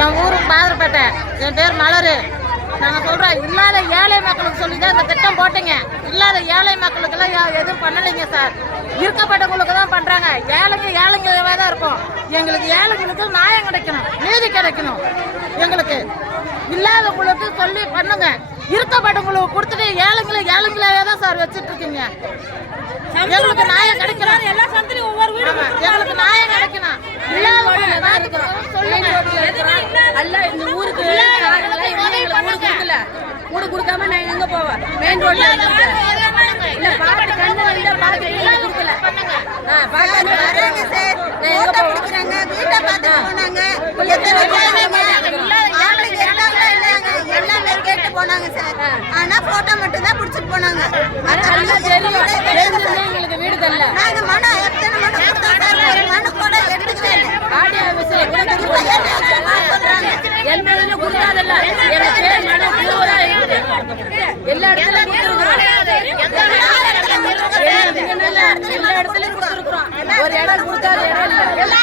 என் ஊர் பாதரப்பேட்டை. என் பேர் மலரு. நாங்கள் சொல்கிறோம், இல்லாத ஏழை மக்களுக்கு சொல்லி தான் இந்த திட்டம் போட்டீங்க. இல்லாத ஏழை மக்களுக்கெல்லாம் எதுவும் பண்ணலைங்க சார். இருக்கப்பட்டவங்களுக்கு தான் பண்ணுறாங்க. ஏழைங்களாக தான் இருக்கும். எங்களுக்கு ஏழைங்களுக்கு நியாயம் கிடைக்கணும், நீதி கிடைக்கணும். எங்களுக்கு இல்லாதவங்களுக்கு சொல்லி பண்ணுங்க. இருக்கப்பட்டவங்களுக்கு கொடுத்துட்டு ஏழைங்களாவே தான் சார் வச்சுட்டு இருக்கீங்க. எங்களுக்கு நியாயம் கிடைக்கணும். எங்களுக்கு நியாயம் கிடைக்கணும். கூடு கொடுக்காம நான் எங்க போவேன்? மெயின் ரோட்ல இல்ல பாட்டு கண்ணு இல்ல பாட்டு கொடுக்கல. வீட்டை பார்த்து போனாங்க. எல்லாம் கேட்டு போனாங்க சார். ஆனா போட்டோ மட்டும் தான் பிடிச்சிட்டு போனாங்க. எங்களுக்கு வீடு தரல. நாங்க மனம் எத்தனை மனம் கொடுத்தோம் சார். மனு கூட எடுத்துக்கவே இல்லை. ஆடியோ ஆபீஸ்ல என்ன கொடுக்காதல்ல. எனக்கு எல்லா இடத்துலயும் எல்லா இடத்துலயும் கொடுத்துருக்குறோம். ஒரு இடம் கொடுக்காத இடம் இல்ல.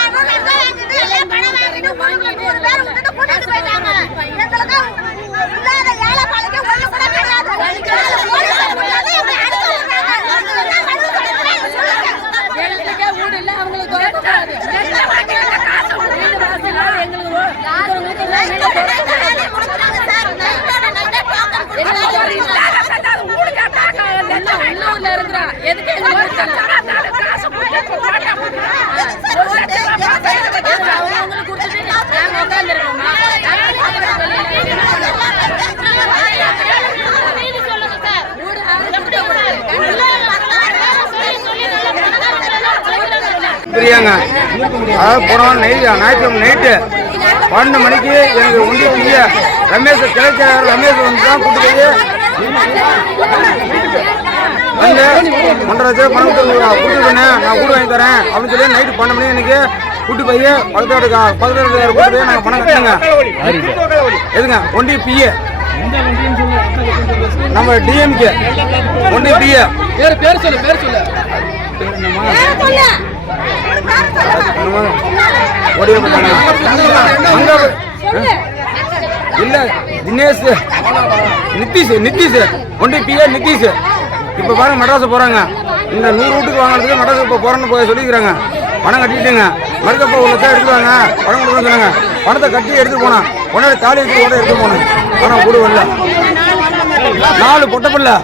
வீடு இல்ல அவங்களுக்கு உள்ளூர்ல இருக்கிறான். எதுக்கு அவங்களுக்கு கொடுத்துட்டு நாங்க உட்காந்துருக்கோமா? தெரியாங்க. அதாவது போனோம் ஞாயிற்றுக்கிழமை நைட்டு 12 மணிக்கு எனக்கு ஒன்றிய ரமேஷ் கிளைச்சர் ரமேஷ் வந்து தான் கூட்டு போய் வந்து 1.5 லட்சம் பணம் கொடுத்துருக்கேன், நான் வீடு வாங்கி தரேன் அப்படின்னு சொல்லி நைட்டு 12 மணி எனக்கு கூட்டு போய் 10,000 கூட்டு போய் நாங்கள் பணம் கட்டுங்க. எதுங்க ஒன்றிய பிஏ நம்ம டிஎம்கே ஒன்றிய பிஏ பேர் சொல்லு இல்ல தினேஷ் நிதிஷ் ஒன்றிய பிஏ நிதிஷ். இப்போ பாருங்க மெட்ராஸ் போறாங்க. இந்த 100 வீட்டுக்கு வாங்குறதுக்கு மெட்ராஸ் இப்போ போறேன்னு போய் சொல்லிக்கிறாங்க. பணம் கட்டிட்டுங்க. மறுக்கப்போ 1 லட்சம் எடுத்துருவாங்க. பணம் கொடுக்க சொன்னாங்க. பணத்தை கட்டி எடுத்துட்டு போனா உடனே தாலி வச்சு கூட எடுத்து போனேன். ஆனால் கூட வரல. 4 பொட்டை பிள்ளை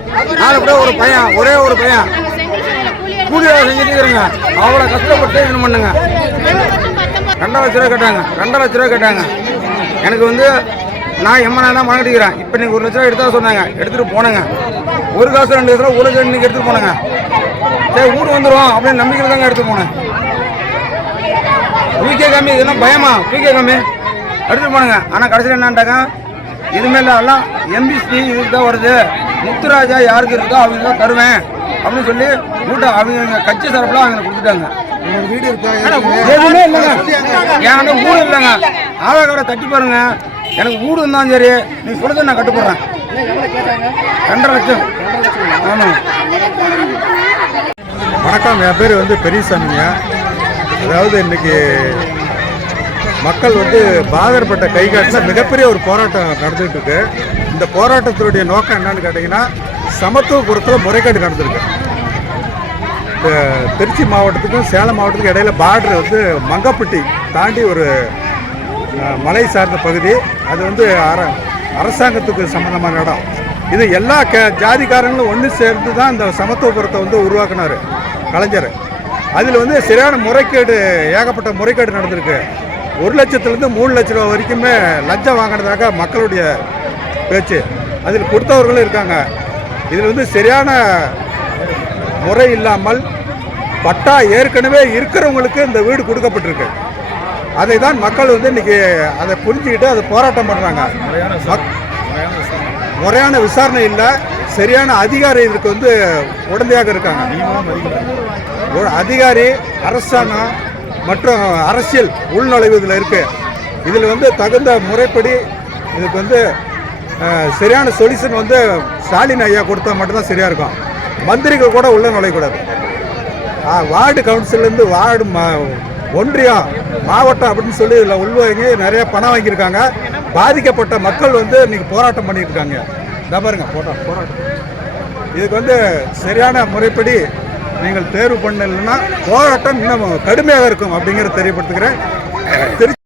4 கூட ஒரு பையன், ஒரே ஒரு பையன் கூலி வேலை செஞ்சுட்டு இருக்கிறேங்க. அவ்வளோ கஷ்டப்பட்டு இது பண்ணுங்க. 2 லட்ச ரூபா கேட்டாங்க. 2 லட்ச ரூபா கேட்டாங்க. எனக்கு வந்து நான் எம்மனா பணம் கட்டிக்கிறேன். இப்போ நீங்கள் 1 லட்ச ரூபா எடுத்தா சொன்னாங்க. எடுத்துகிட்டு போனேங்க. ஒரு காசு 2 லட்ச ரூபா 1 லட்சம் இன்னைக்கு எடுத்துகிட்டு போனேங்க. சரி வீடு வந்துடும் அப்படின்னு நம்பிக்கை தாங்க எடுத்து போனேன். தூக்கே காமி இதெல்லாம் பயமா தூக்கே காமி எடுத்துகிட்டு போனேங்க. ஆனால் கடைசியில் என்னான்ட்டாங்க, இதுமாரி எல்லாம் எம்பிசி இதுக்கு தான் வருது, முத்துராஜா யாருக்கு இருக்கோ அவங்க தான் தருவேன் அப்படின்னு சொல்லி வீட்டை அவங்க கட்சி சார்பில் அவங்க கொடுத்துட்டாங்க. வீடு இருக்கா? எதுவுமே இல்லைங்க. என்கிட்ட வீடு இல்லைங்க. ஆதார் கார்டை தட்டி பாருங்க. எனக்கு வீடு இருந்தாலும் சரி நீ சொல்லுறது நான் கட்டுப்படுறேன். 2.5 லட்சம். ஆமாம். வணக்கம், என் பேர் வந்து பெரியசாமிங்க. அதாவது இன்னைக்கு மக்கள் வந்து பாதரப்பட்ட கை காட்டின மிகப்பெரிய ஒரு போராட்டம் நடந்துகிட்டு இருக்கு. இந்த போராட்டத்தினுடைய நோக்கம் என்னன்னு கேட்டிங்கன்னா, சமத்துவபுரத்தில் முறைகேடு நடந்திருக்கு. இந்த திருச்சி மாவட்டத்துக்கும் சேலம் மாவட்டத்துக்கும் இடையில பார்டர் வந்து மங்கப்பட்டி தாண்டி ஒரு மலை சார்ந்த பகுதி. அது வந்து அரசாங்கத்துக்கு சம்மந்தமான இடம். இது எல்லா ஜாதிக்காரங்களும் ஒன்று சேர்ந்து தான் இந்த சமத்துவபுரத்தை வந்து உருவாக்குனார் கலைஞர். அதில் வந்து சரியான முறைகேடு, ஏகப்பட்ட முறைகேடு நடந்திருக்கு. 1 லட்சத்துலேருந்து 3 லட்ச ரூபா வரைக்குமே லஞ்சம் வாங்கினதாக மக்களுடைய பேச்சு. அதில் கொடுத்தவர்களும் இருக்காங்க. இதில் வந்து சரியான முறை இல்லாமல் பட்டா ஏற்கனவே இருக்கிறவங்களுக்கு இந்த வீடு கொடுக்கப்பட்டிருக்கு. அதை தான் மக்கள் வந்து இன்றைக்கி அதை புரிஞ்சுக்கிட்டு அதை போராட்டம் பண்ணுறாங்க. முறையான விசாரணை இல்லை, சரியான அதிகாரி இதுக்கு வந்து உடந்தையாக இருக்காங்க. ஒரு அதிகாரி, அரசாங்கம் மற்றும் அரசியல் உள்நுழைவு இதில் இருக்குது. இதில் வந்து தகுந்த முறைப்படி இதுக்கு வந்து சரியான சொல்யூஷன் வந்து ஸ்டாலின் ஐயா கொடுத்தா மட்டும்தான் சரியாக இருக்கும். மந்திரிகள் கூட உள்ள நுழையக்கூடாது. வார்டு கவுன்சிலேருந்து ஒன்றியம் மாவட்டம் அப்படின்னு சொல்லி இதில் உள்வாங்கி நிறைய பணம் வாங்கியிருக்காங்க. பாதிக்கப்பட்ட மக்கள் வந்து இன்னைக்கு போராட்டம் பண்ணிட்டு இருக்காங்க. இதை பாருங்க போராட்டம். இதுக்கு வந்து சரியான முறைப்படி நீங்கள் தேர்வு பண்ணலைன்னா போராட்டம் இன்னும் கடுமையாக இருக்கும் அப்படிங்கிறத தெரியப்படுத்துகிறேன்.